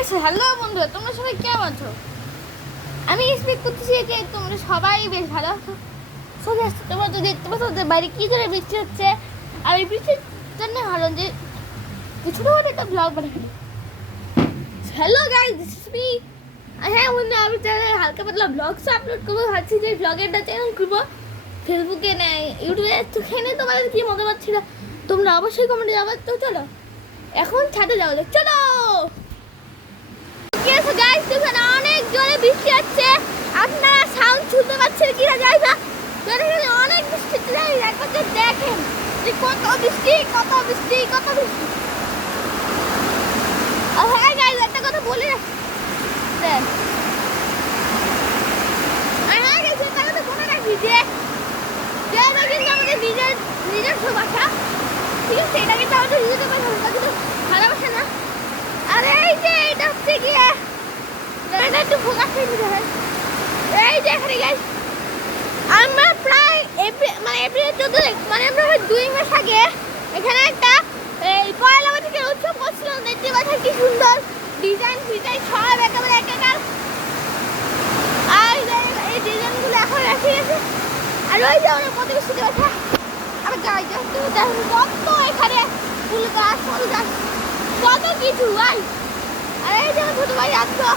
Okay hello বন্ধু, তোমরা সবাই কেমন আছো? আমি এক্সপেক্ট করতেছি যে তোমরা সবাই বেশ ভালো আছো। সবাই আসছে, তোমরা তো দেখতে পাচ্ছ যে বাইরে কী করে বৃষ্টি হচ্ছে। আর এই বৃষ্টির জন্য ভালো যে কিছুটা হলে একটা ব্লগ বানিয়ে ফেলি। Hello guys, this is me. হ্যাঁ বন্ধু, আমি চ্যানেলে হালকা পাতলা ব্লগস আপলোড করবো, ভাবছি যে ব্লগেরটা চ্যানেল করবো ফেসবুকে নেয়, ইউটিউবে। তো খেয়ে তোমাদের কি মতামত ছিল তোমরা অবশ্যই কমেন্টে যাবে। তো চলো এখন ছাদে যাওয়া যাক, চলো। গাইস দেখুন অনেক জোরে বৃষ্টি হচ্ছে, আপনারা সাউন্ড শুনতে পাচ্ছেন কিনা জানি না। অনেক বৃষ্টি হচ্ছে, একবার দেখেন যে কত বৃষ্টি কত বৃষ্টি কত বৃষ্টি। হ্যাঁ গাইস, একটা কথা বলে রাখি, যে এটা কিন্তু আমাদের নিজস্ব ভাষা, ঠিক আছে? এটা কিন্তু আমাদের নিজস্ব ভাষা, কিন্তু ভালোবাসা না। আর এই যে এটা হচ্ছে গিয়ে এটা একটু ফোকাস করে নিতে হয়। এই যে এখানে গাইস আমরা প্রায় এপ্রিল 14 তারিখ, মানে আমরা 2 মাস আগে এখানে একটা এই পয়লা বৈশাখের উৎসব করছিলাম। দেখতে পাচ্ছেন কি সুন্দর ডিজাইন ফিজাইন সব একেবারে একাকার। আর এই ডিজাইনগুলো এখন রেখে গেছে। আর ওই যে অনেক কত বেশি দেখা আমার গাছ কত এখানে ফুল গাছ ফল গাছ কত কিছু ভাই। আর এই যে ছোট ভাই আসছো,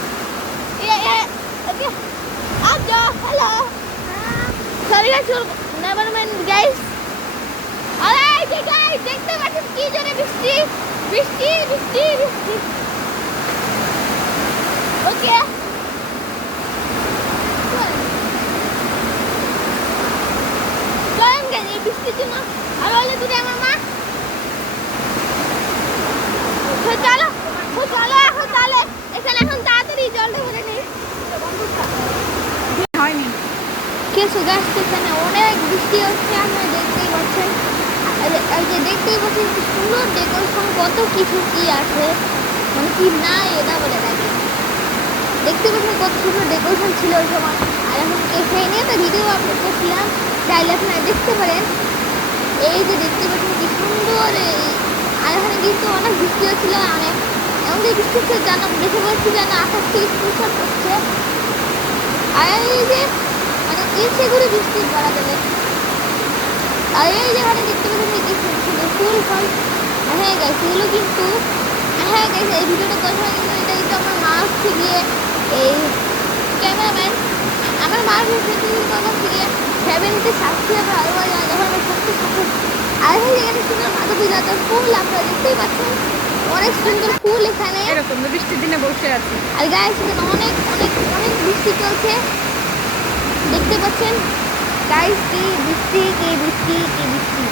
আসছো, hello, sorry guys, never mind guys. আর এই যে গাইস দেখতে পাচ্ছেন কি জোরে বৃষ্টি বৃষ্টি বৃষ্টি বৃষ্টি। ওকে বৃষ্টির জন্য আর হলে দূরে আমার মা। চলো চলো এখন তাহলে এখানে এখন তাড়াতাড়ি জলটা ভরে নেই। হয়নি কিছু গাছ, এখানে অনেক বৃষ্টি হচ্ছে, আপনারা দেখতেই পাচ্ছেন। এই যে দেখতেই পাচ্ছেন কি সুন্দর ডেকোরেশন, কত কিছু কি আছে, মানে কি না এটা বলে লাগে। দেখতে পাচ্ছেন কত সুন্দর ডেকোরেশন ছিল ওই সময়। আর এখন সেই নিয়ে একটা ভিডিও আপলোড করছিলাম, চাইলে আপনারা দেখতে পারেন। এই যে দেখতে পাচ্ছেন কি সুন্দর। আর এখানে কিন্তু অনেক বৃষ্টি হচ্ছিল, অনেক এমন বৃষ্টি হচ্ছে যেন দেখে বলছি যেন আকাশ থেকে স্ক্রিনশট করছে। আর এই যে মানে ইচ্ছে করে বৃষ্টি পড়া গেলে। আর এই যে এখানে দেখতে পাচ্ছেন কি সুন্দর ফুল ফল। হ্যাঁ গাইস এগুলো কিন্তু, হ্যাঁ গাইস এই ভিডিওটা কথা কিন্তু এটা কিন্তু আমার মা হচ্ছে গিয়ে এই ক্যামেরাম্যান। আমার মার হচ্ছে গিয়ে 70 সাবস্ক্রাইব ভালো ভালো যখন আমি করতে থাকি। আর এই এখানে সুন্দর মাথা পূজাতে ফুল আপনারা দেখতেই পাচ্ছেন, অনেক সুন্দর ফুল এখানে এরকম বৃষ্টির দিনে বসে আছে। আর গাইস এখানে অনেক অনেক অনেক বৃষ্টি চলছে, দেখতে পাচ্ছেন গাইস কি বৃষ্টি কি বৃষ্টি কি বৃষ্টি।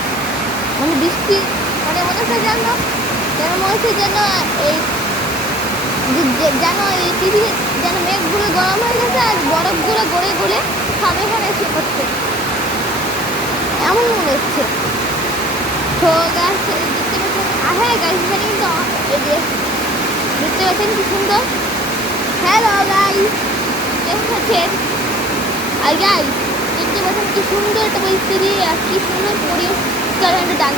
মানে বৃষ্টি মানে মনে হচ্ছে যেন মনে হচ্ছে যেন এই যেন এই পৃথিবী যেন মেঘগুলো গরম হয়ে গেছে আর বরফগুলো গড়ে গড়ে সব এখানে এসে পড়ছে, এমন মনে হচ্ছে। তো গাছ দেখতে পাচ্ছেন, আর হ্যাঁ গাছ এখানে কিন্তু এই যে দেখতে পাচ্ছেন কি সুন্দর। হ্যালো গাইস, কেমন আছেন? আর গাইস দেখতে পাচ্ছেন কি সুন্দর একটা পরিস্থিতি আর কি সুন্দর পরিষ্কার একটা ডাক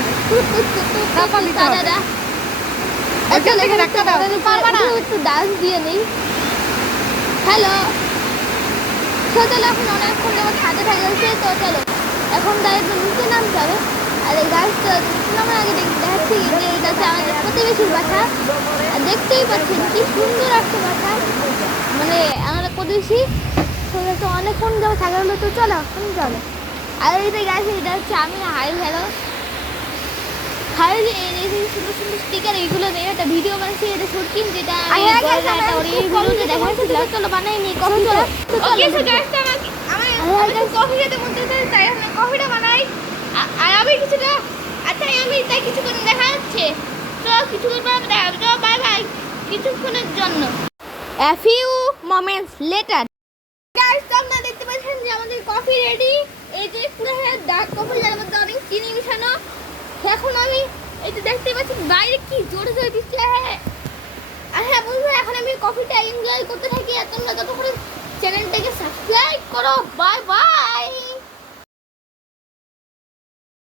দাদা একটু ডান্স দিয়ে নেই। হ্যালো, চলো এখন অনেকক্ষণ যেমন ছাদে থাকা হচ্ছে। তো চলো এখন একটু নিচে নামতে হবে। আর এই গাছটা নামার আগে দেখাচ্ছি যে এটা হচ্ছে আমাদের প্রতিবেশীর বাসা। আর দেখতেই পাচ্ছেন কি সুন্দর একটা বাসা, মানে আমাদের প্রতিবেশী। তো অনেকক্ষণ যাবো থাকা হলো। তো চলো এখন চলো। আর এইটা গাছ এটা হচ্ছে আমি হাই হ্যালো হাই এই সুন্দর সুন্দর স্টিকার এইগুলো নিয়ে একটা ভিডিও বানাচ্ছি, এটা শুটিং যেটা ভিডিওতে দেখাচ্ছিলাম। চলো বানাই নি কফি। চলো কফি খেতে মন চাইছে, তাই আমি কফিটা বানাই। আর আমি কিছুটা আচ্ছা আমি তাই কিছুক্ষণ দেখা যাচ্ছে। তো কিছুক্ষণ পর দেখা যাবে। বাই বাই, কিছুক্ষণের জন্য। A few moments later. Guys আপনারা দেখতে পাচ্ছেন যে আমাদের কফি রেডি। এই যে পুরো ডার্ক কফি, যার মধ্যে অনেক চিনি মিশানো। এখন আমি এই যে দেখতে পাচ্ছি বাইরে কি জোরে জোরে বৃষ্টি। হ্যাঁ আর হ্যাঁ বন্ধুরা, এখন আমি কফিটা এনজয় করতে থাকি। আর তোমরা যতক্ষণ চ্যানেলটাকে সাবস্ক্রাইব করো। Bye bye.